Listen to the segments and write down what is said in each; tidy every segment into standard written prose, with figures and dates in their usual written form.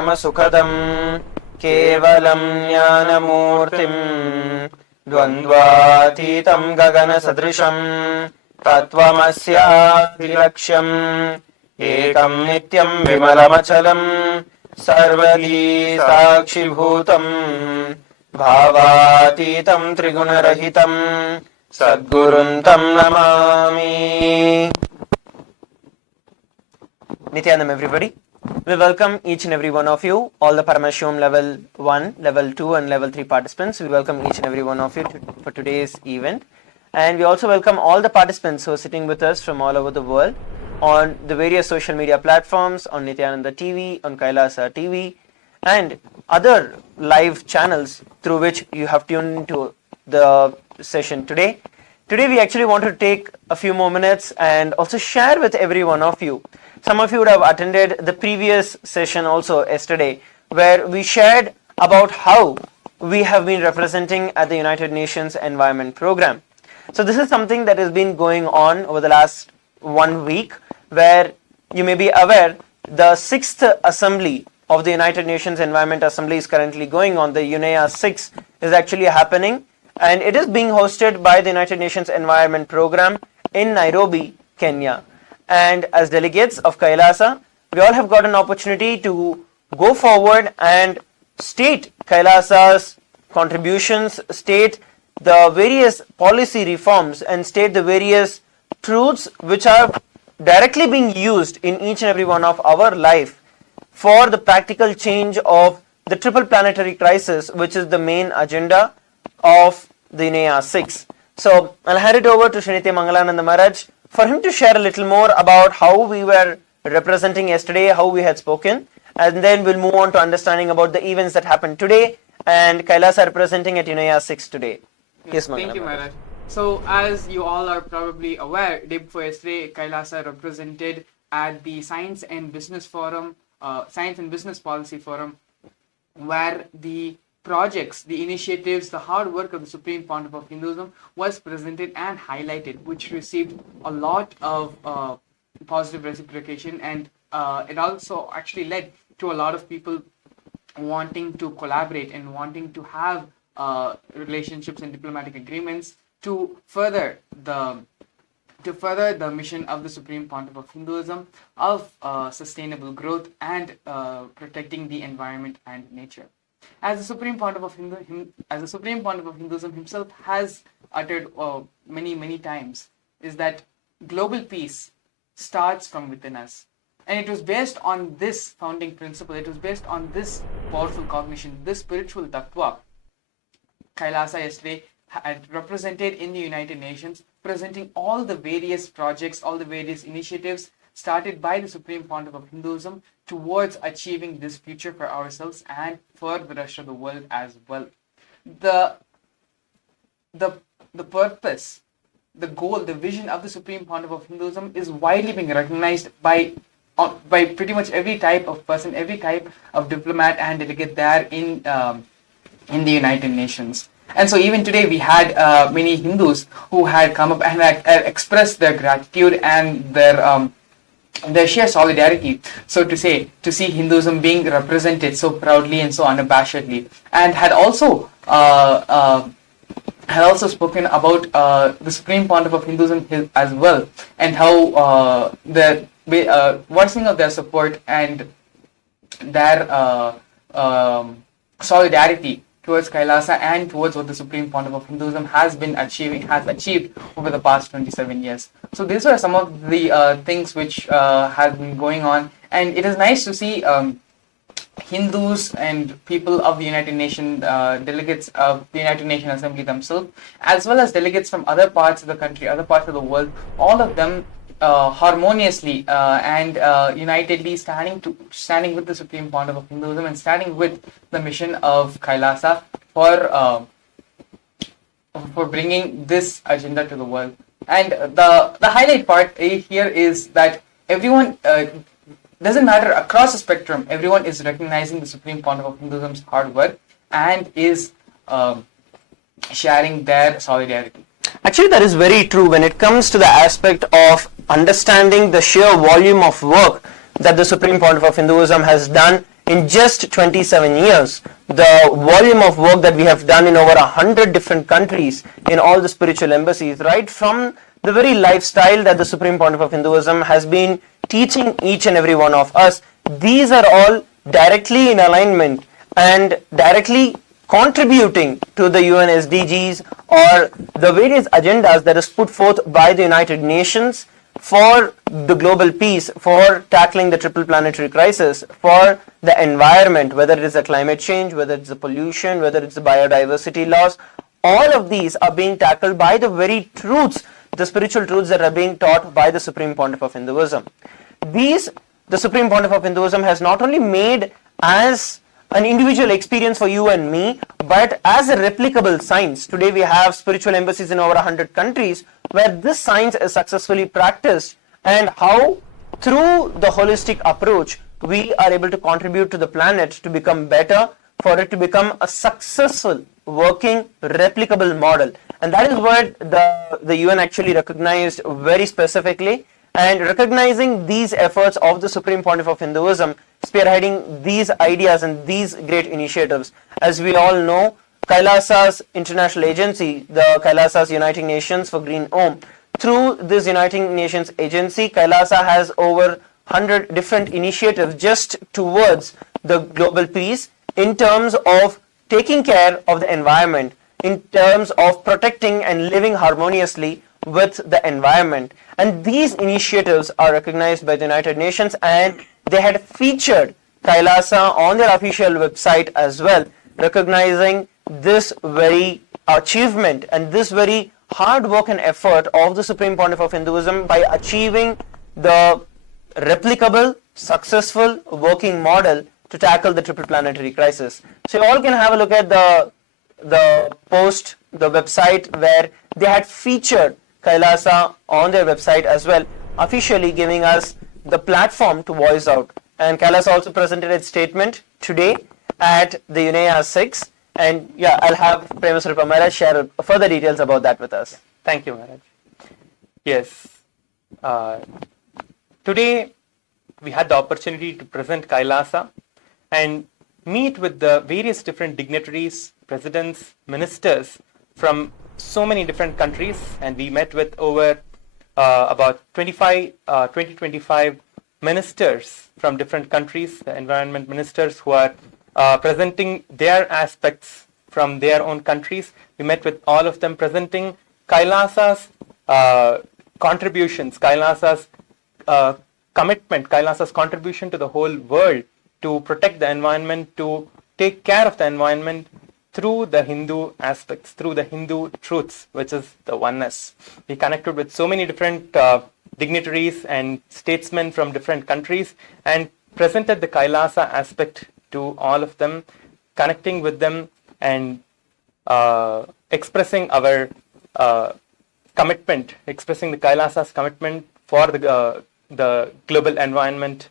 परमसुखदं केवलं ज्ञानमूर्तिं द्वन्द्वातीतं गगनसदृशं तत्त्वमस्यादिलक्ष्यम् एकं नित्यं विमलमचलं सर्वदी साक्षिभूतं भावातीतं त्रिगुणरहितं सद्गुरुं तं Namami. Nithyananda, everybody. We welcome each and every one of you, all the Paramashivam level 1, level 2 and level 3 participants. We welcome each and every one of you for today's event. And we also welcome all the participants who are sitting with us from all over the world on the various social media platforms, on Nithyananda TV, on Kailasa TV, and other live channels through which you have tuned into the session today. Today we actually want to take a few more minutes and also share with every one of you. Some of you would have attended the previous session also yesterday, where we shared about how we have been representing at the United Nations Environment Program. So this is something that has been going on over the last 1 week, where you may be aware the 6th Assembly of the United Nations Environment Assembly is currently going on. The UNEP 6 is actually happening, and it is being hosted by the United Nations Environment Program in Nairobi, Kenya. And as delegates of Kailasa, we all have got an opportunity to go forward and state Kailasa's contributions, state the various policy reforms, and state the various truths which are directly being used in each and every one of our life for the practical change of the triple planetary crisis, which is the main agenda of the UNEP 6. So I'll hand it over to Srinitya Mangalananda Maharaj for him to share a little more about how we were representing yesterday, how we had spoken, and then we'll move on to understanding about the events that happened today and Kailasa representing at UNEP 6 today. Yes, Thank you, Maharaj. So, as you all are probably aware, day before yesterday, Kailasa represented at the Science and Business Forum, Science and Business Policy Forum, where the projects, the initiatives, the hard work of the Supreme Pontiff of Hinduism was presented and highlighted, which received a lot of positive reciprocation, and it also actually led to a lot of people wanting to collaborate and wanting to have relationships and diplomatic agreements to further the mission of the Supreme Pontiff of Hinduism of sustainable growth and protecting the environment and nature. As the Supreme Pontiff of Hinduism himself has uttered many times, is that global peace starts from within us. And it was based on this founding principle, it was based on this powerful cognition, this spiritual tattva. Kailasa yesterday had represented in the United Nations, presenting all the various projects, all the various initiatives started by the Supreme Pontiff of Hinduism towards achieving this future for ourselves and for the rest of the world as well. The purpose, the goal, the vision of the Supreme Pontiff of Hinduism is widely being recognized by pretty much every type of person, every type of diplomat and delegate there in the United Nations. And so even today we had many Hindus who had come up and had expressed their gratitude and their sheer solidarity, so to say, to see Hinduism being represented so proudly and so unabashedly, and had also spoken about the Supreme Pontiff of Hinduism as well, and how the voicing of their support and their solidarity towards Kailasa and towards what the Supreme Pontiff of Hinduism has achieved over the past 27 years. So these are some of the things which have been going on, and it is nice to see Hindus and people of the United Nations, delegates of the United Nations Assembly themselves, as well as delegates from other parts of the country, other parts of the world, all of them harmoniously and unitedly standing with the Supreme Pontiff of Hinduism and standing with the mission of Kailasa for bringing this agenda to the world. And the highlight part here is that everyone, doesn't matter, across the spectrum, everyone is recognizing the Supreme Pontiff of Hinduism's hard work and is sharing their solidarity. Actually, that is very true when it comes to the aspect of understanding the sheer volume of work that the Supreme Pontiff of Hinduism has done in just 27 years, the volume of work that we have done in over 100 different countries in all the spiritual embassies, right from the very lifestyle that the Supreme Pontiff of Hinduism has been teaching each and every one of us, these are all directly in alignment and directly contributing to the UN SDGs or the various agendas that is put forth by the United Nations for the global peace, for tackling the triple planetary crisis, for the environment, whether it is the climate change, whether it's the pollution, whether it's the biodiversity loss. All of these are being tackled by the very truths, the spiritual truths that are being taught by the Supreme Pontiff of Hinduism. These, the Supreme Pontiff of Hinduism has not only made as an individual experience for you and me, but as a replicable science. Today we have spiritual embassies in over 100 countries where this science is successfully practiced, and how through the holistic approach we are able to contribute to the planet to become better, for it to become a successful working replicable model. And that is what the UN actually recognized very specifically, and recognizing these efforts of the Supreme Pontiff of Hinduism, spearheading these ideas and these great initiatives. As we all know, KAILASA's international agency, the KAILASA's Uniting Nations for Green Home, through this Uniting Nations agency, KAILASA has over 100 different initiatives just towards the global peace in terms of taking care of the environment, in terms of protecting and living harmoniously with the environment. And these initiatives are recognized by the United Nations, and they had featured KAILASA on their official website as well, recognizing this very achievement and this very hard work and effort of the Supreme Pontiff of Hinduism by achieving the replicable, successful working model to tackle the triple planetary crisis. So you all can have a look at the post, the website where they had featured KAILASA on their website as well, officially giving us the platform to voice out. And KAILASA also presented its statement today at the UNEP 6. And yeah, I'll have Premasrupa Maharaj share further details about that with us. Thank you, Maharaj. Yes. Today, we had the opportunity to present KAILASA and meet with the various different dignitaries, presidents, ministers from so many different countries, and we met with over about 25 ministers from different countries, the environment ministers who are presenting their aspects from their own countries. We met with all of them presenting KAILASA's contributions, KAILASA's commitment, KAILASA's contribution to the whole world to protect the environment, to take care of the environment through the Hindu aspects, through the Hindu truths, which is the oneness. We connected with so many different dignitaries and statesmen from different countries and presented the KAILASA aspect to all of them, connecting with them and expressing our commitment, expressing the KAILASA's commitment for the global environment.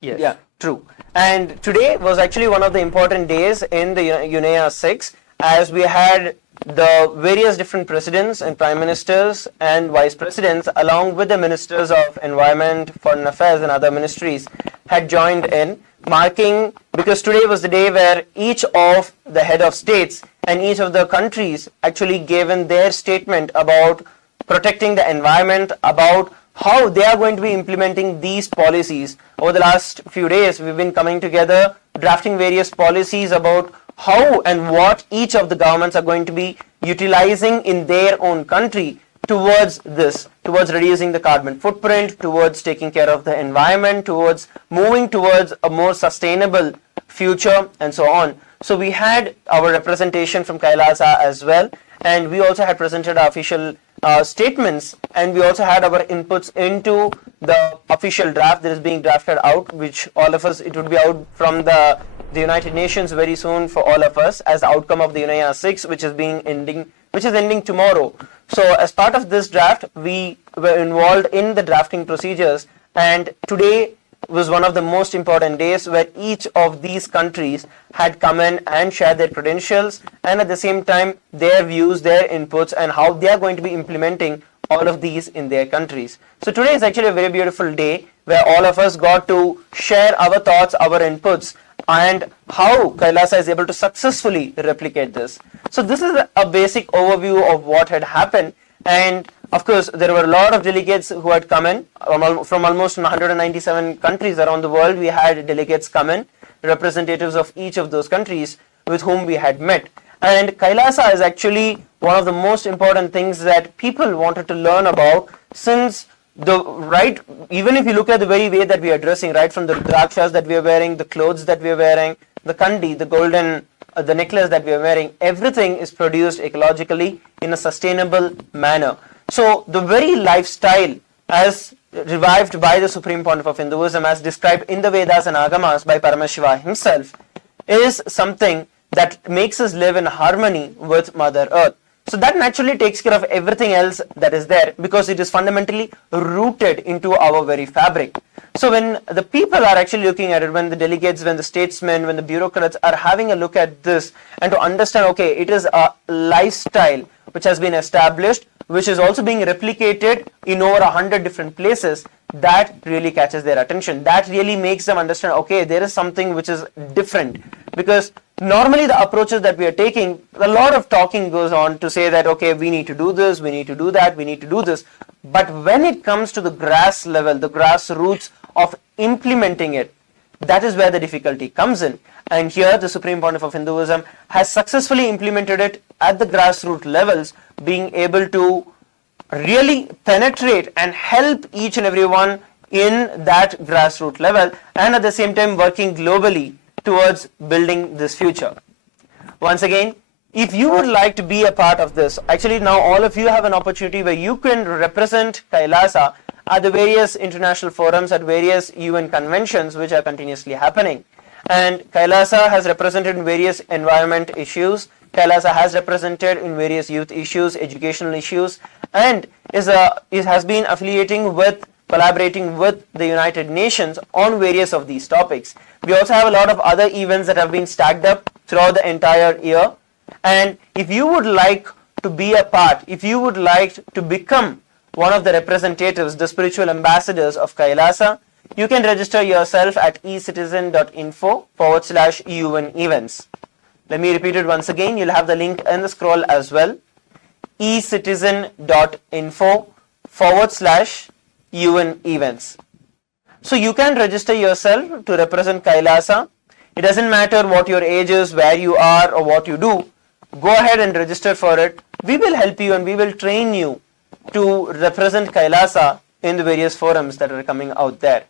Yes. Yeah, true. And today was actually one of the important days in the UNEP 6, as we had the various different presidents and prime ministers and vice presidents, along with the ministers of environment, foreign affairs and other ministries, had joined in, marking, because today was the day where each of the head of states and each of the countries actually gave in their statement about protecting the environment, about how they are going to be implementing these policies. Over the last few days, we've been coming together, drafting various policies about how and what each of the governments are going to be utilizing in their own country towards this, towards reducing the carbon footprint, towards taking care of the environment, towards moving towards a more sustainable future, and so on. So we had our representation from KAILASA as well, and we also had presented our official statements, and we also had our inputs into the official draft that is being drafted out, which all of us, it would be out from the United Nations very soon for all of us as the outcome of the UNEP 6, which is ending tomorrow. So as part of this draft, we were involved in the drafting procedures, and today was one of the most important days where each of these countries had come in and shared their credentials and at the same time their views, their inputs, and how they are going to be implementing all of these in their countries. So today is actually a very beautiful day where all of us got to share our thoughts, our inputs, and how Kailasa is able to successfully replicate this. So this is a basic overview of what had happened, and of course there were a lot of delegates who had come in from almost 197 countries around the world. We had delegates come in, representatives of each of those countries with whom we had met. And Kailasa is actually one of the most important things that people wanted to learn about, since even if you look at the very way that we are dressing, right from the rudrakshas that we are wearing, the clothes that we are wearing, the kandi, the golden, the necklace that we are wearing, everything is produced ecologically in a sustainable manner. So the very lifestyle as revived by the Supreme Pontiff of Hinduism, as described in the Vedas and Agamas by Paramashiva himself, is something that makes us live in harmony with Mother Earth. So that naturally takes care of everything else that is there, because it is fundamentally rooted into our very fabric. So when the people are actually looking at it, when the delegates, when the statesmen, when the bureaucrats are having a look at this and to understand, okay, it is a lifestyle which has been established, which is also being replicated in over 100 different places, that really catches their attention. That really makes them understand, okay, there is something which is different. Because normally the approaches that we are taking, a lot of talking goes on to say that, okay, we need to do this, we need to do that, we need to do this. But when it comes to the grass level, the grassroots of implementing it, that is where the difficulty comes in. And here the Supreme Pontiff of Hinduism has successfully implemented it at the grassroots levels, being able to really penetrate and help each and everyone in that grassroots level, and at the same time working globally towards building this future. Once again, if you would like to be a part of this, actually now all of you have an opportunity where you can represent Kailasa at the various international forums, at various UN conventions which are continuously happening. And Kailasa has represented in various environment issues, Kailasa has represented in various youth issues, educational issues, and has been affiliating with, collaborating with the United Nations on various of these topics. We also have a lot of other events that have been stacked up throughout the entire year. And if you would like to be a part, if you would like to become one of the representatives, the spiritual ambassadors of Kailasa, you can register yourself at ecitizen.info/UN events. Let me repeat it once again. You'll have the link in the scroll as well. ecitizen.info/UN events. So you can register yourself to represent Kailasa. It doesn't matter what your age is, where you are, or what you do. Go ahead and register for it. We will help you and we will train you to represent Kailasa in the various forums that are coming out there.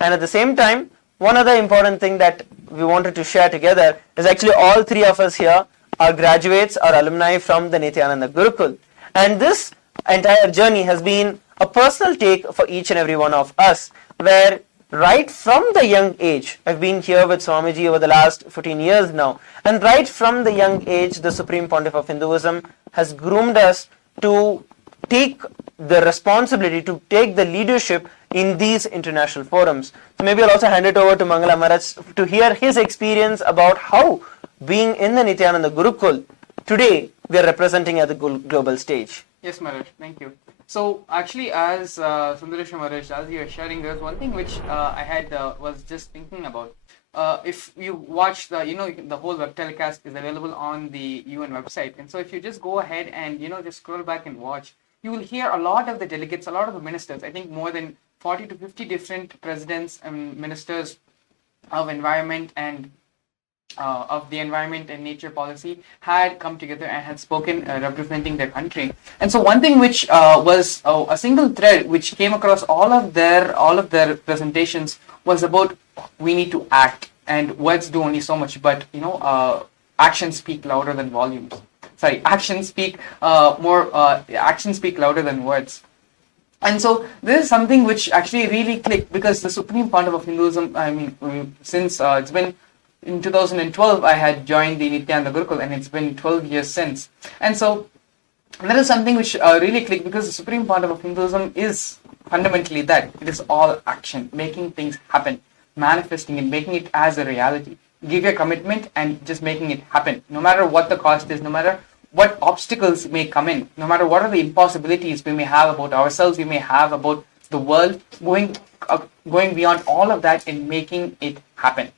And at the same time, one other important thing that we wanted to share together is actually all three of us here are graduates, are alumni from the Nithyananda Gurukul. And this entire journey has been a personal take for each and every one of us, where right from the young age, I've been here with Swamiji over the last 15 years now, and right from the young age, the Supreme Pontiff of Hinduism has groomed us to take the responsibility, to take the leadership in these international forums. So maybe I'll also hand it over to Mangala Maharaj to hear his experience about how, being in the Nithyananda Gurukul, today we are representing at the global stage. Yes, Maharaj, thank you. So actually, as Sundaresh Maharaj, as you are sharing, there's one thing which I had was just thinking about. If you watch the whole web telecast is available on the UN website, and so if you just go ahead and just scroll back and watch, you will hear a lot of the delegates, a lot of the ministers. I think more than 40 to 50 different presidents and ministers of environment and of the environment and nature policy had come together and had spoken representing their country. And so one thing which was a single thread which came across all of their presentations was about we need to act, and words do only so much, but actions speak louder than volumes. Sorry, actions speak louder than words. And so this is something which actually really clicked, because the Supreme Pontiff of Hinduism, since it's been in 2012, I had joined the Nithyananda Gurukul, and it's been 12 years since. And so that is something which really clicked, because the Supreme Pontiff of Hinduism is fundamentally that. It is all action, making things happen, manifesting it, making it as a reality. Give your commitment and just making it happen, no matter what the cost is, no matter what obstacles may come in, no matter what are the impossibilities we may have about ourselves, we may have about the world, going beyond all of that and making it happen.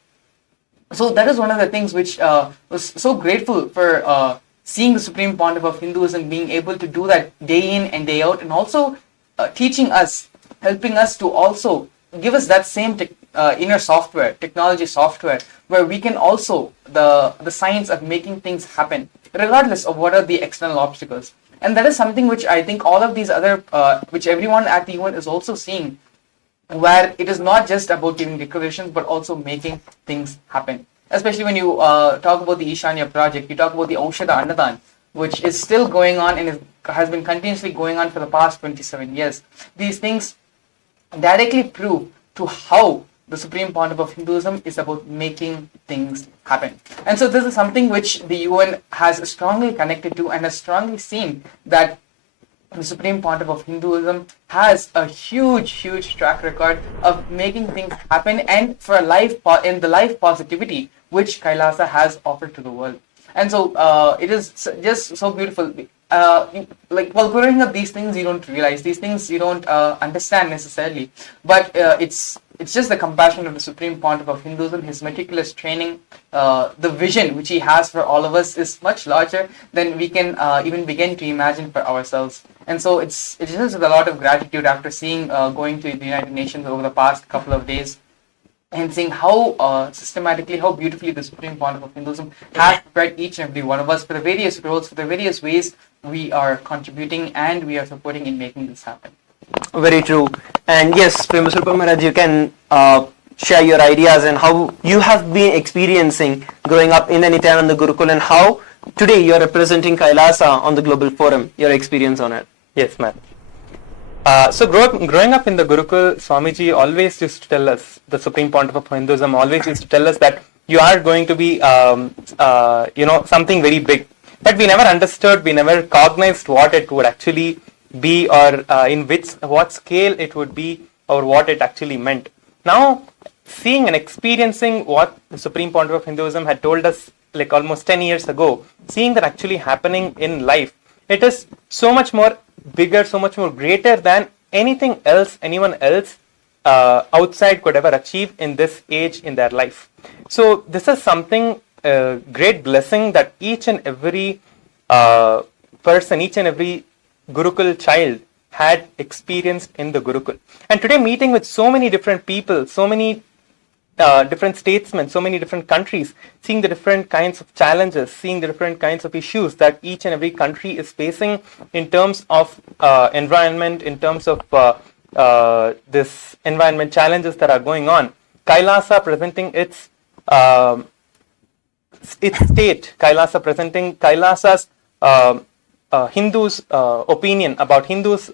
So that is one of the things which was so grateful for seeing the Supreme Pontiff of Hinduism being able to do that day in and day out, and also teaching us, helping us to also give us that same inner software, technology software, where we can also, the science of making things happen, regardless of what are the external obstacles. And that is something which I think all of these other, which everyone at the UN is also seeing, where it is not just about giving declarations, but also making things happen. Especially when you talk about the Ishanya project, you talk about the Aushadha Annadan, which is still going on and has been continuously going on for the past 27 years. These things directly prove to how the Supreme Pontiff of Hinduism is about making things happen. And so this is something which the UN has strongly connected to and has strongly seen that the Supreme Pontiff of Hinduism has a huge track record of making things happen, and for a in the life positivity which Kailasa has offered to the world. And so it is just so beautiful. Like while growing up, these things you don't realize, these things you don't understand necessarily, but it's just the compassion of the Supreme Pontiff of Hinduism, his meticulous training, the vision which he has for all of us is much larger than we can even begin to imagine for ourselves. And so it's just with a lot of gratitude after seeing going to the United Nations over the past couple of days, and seeing how systematically, how beautifully the Supreme Pontiff of Hinduism has prepared each and every one of us for the various roles, for the various ways we are contributing and we are supporting in making this happen. Very true. And yes, Premasrupa Maharaj, you can share your ideas and how you have been experiencing growing up in the Nithyananda Gurukul, and how today you are representing Kailasa on the global forum, your experience on it. Yes, ma'am. So growing up in the Gurukul, Swamiji always used to tell us, the Supreme Pontiff of Hinduism always used to tell us that you are going to be, something very big. But we never understood, we never cognized what it would actually be, or in what scale it would be, or what it actually meant. Now, seeing and experiencing what the Supreme Pontiff of Hinduism had told us like almost 10 years ago, seeing that actually happening in life, it is so much more bigger, so much more greater than anything else anyone else outside could ever achieve in this age in their life. So this is something, great blessing that each and every person, each and every Gurukul child had experienced in the Gurukul. And today, meeting with so many different people, so many different statesmen, so many different countries, seeing the different kinds of challenges, seeing the different kinds of issues that each and every country is facing in terms of environment, in terms of this environment challenges that are going on. Kailasa presenting its state, Kailasa presenting Kailasa's Hindus' opinion about Hindus'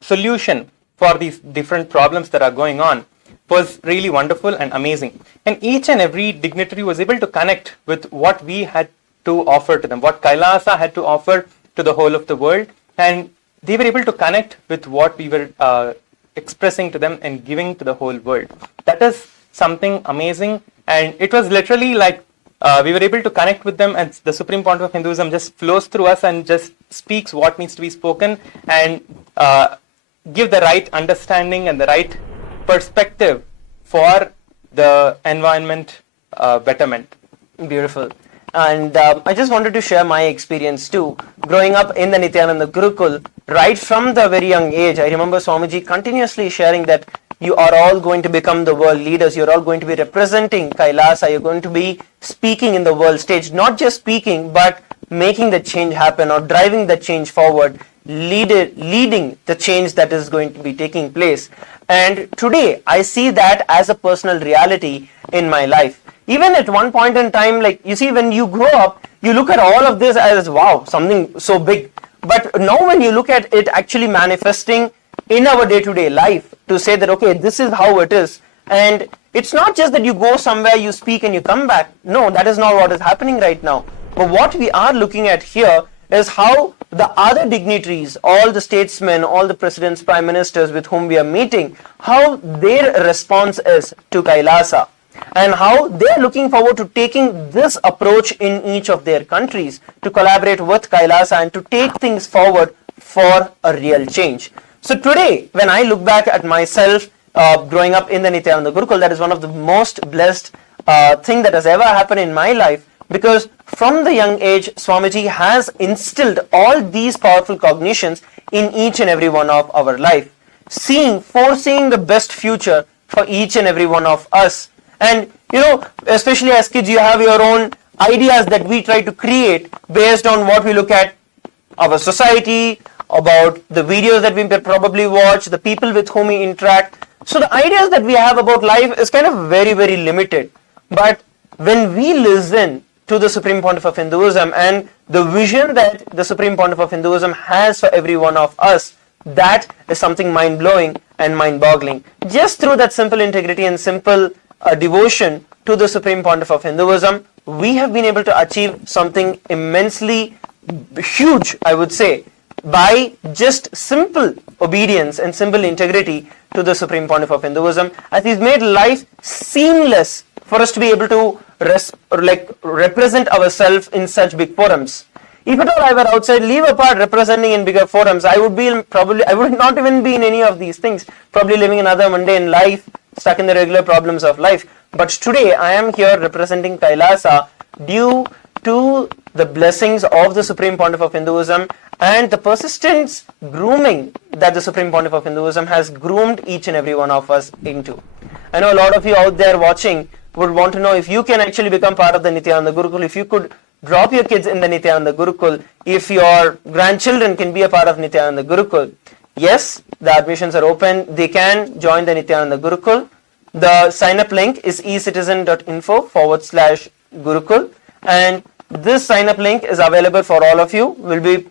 solution for these different problems that are going on was really wonderful and amazing. And each and every dignitary was able to connect with what we had to offer to them, what Kailasa had to offer to the whole of the world, and they were able to connect with what we were expressing to them and giving to the whole world. That is something amazing, and it was literally like we were able to connect with them, and the Supreme Pontiff of Hinduism just flows through us and just speaks what needs to be spoken, and give the right understanding and the right perspective for the environment betterment. Beautiful. And I just wanted to share my experience too. Growing up in the Nithyananda Gurukul, right from the very young age, I remember Swamiji continuously sharing that you are all going to become the world leaders. You're all going to be representing Kailasa. You're going to be speaking in the world stage, not just speaking, but making the change happen or driving the change forward, leading the change that is going to be taking place. And today, I see that as a personal reality in my life. Even at one point in time, like you see, when you grow up, you look at all of this as, wow, something so big. But now when you look at it actually manifesting in our day-to-day life, to say that, okay, this is how it is. And it's not just that you go somewhere, you speak and you come back. No, that is not what is happening right now. But what we are looking at here is how the other dignitaries, all the statesmen, all the presidents, prime ministers with whom we are meeting, how their response is to Kailasa. and how they're looking forward to taking this approach in each of their countries to collaborate with Kailasa and to take things forward for a real change. So today, when I look back at myself growing up in the Nithyananda Gurukul, that is one of the most blessed thing that has ever happened in my life, because from the young age, Swamiji has instilled all these powerful cognitions in each and every one of our life, foreseeing the best future for each and every one of us. And especially as kids, you have your own ideas that we try to create based on what we look at our society, about the videos that we probably watch, the people with whom we interact. So the ideas that we have about life is kind of very, very limited. But when we listen to the Supreme Pontiff of Hinduism and the vision that the Supreme Pontiff of Hinduism has for every one of us, that is something mind-blowing and mind-boggling. Just through that simple integrity and simple devotion to the Supreme Pontiff of Hinduism, we have been able to achieve something immensely huge, I would say, by just simple obedience and simple integrity to the Supreme Pontiff of Hinduism, as he's made life seamless for us to be able to represent ourselves in such big forums. If at all I were outside, leave apart representing in bigger forums, I would not even be in any of these things, probably living another mundane life, stuck in the regular problems of life. But today I am here representing Kailasa due to the blessings of the Supreme Pontiff of Hinduism and the persistent grooming that the Supreme Pontiff of Hinduism has groomed each and every one of us into. I know a lot of you out there watching would want to know if you can actually become part of the Nithyananda Gurukul, if you could drop your kids in the Nithyananda Gurukul, if your grandchildren can be a part of Nithyananda Gurukul. Yes, the admissions are open. They can join the Nithyananda Gurukul. The sign-up link is ecitizen.info/Gurukul, and this sign-up link is available for all of you. We'll be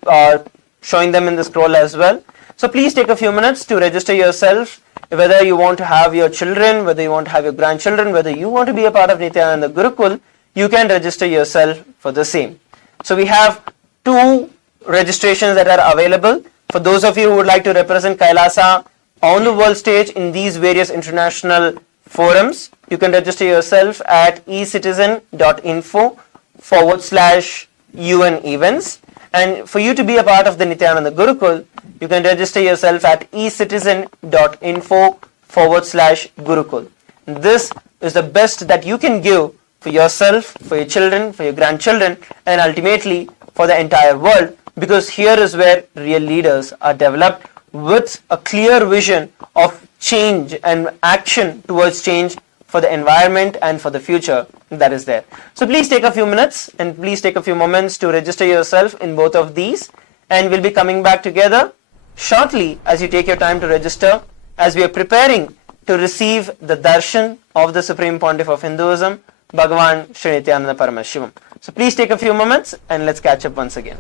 showing them in the scroll as well. So please take a few minutes to register yourself, whether you want to have your children, whether you want to have your grandchildren, whether you want to be a part of Nithyananda Gurukul, you can register yourself for the same. So we have 2 registrations that are available. For those of you who would like to represent Kailasa on the world stage in these various international forums, you can register yourself at ecitizen.info/UN events. And for you to be a part of the Nithyananda Gurukul, you can register yourself at ecitizen.info/Gurukul. This is the best that you can give for yourself, for your children, for your grandchildren, and ultimately for the entire world, because here is where real leaders are developed with a clear vision of change and action towards change for the environment and for the future that is there. So please take a few minutes and please take a few moments to register yourself in both of these, and we'll be coming back together shortly as you take your time to register, as we are preparing to receive the darshan of the Supreme Pontiff of Hinduism, Bhagavan Sri Nithyananda Paramashivam. So please take a few moments and let's catch up once again.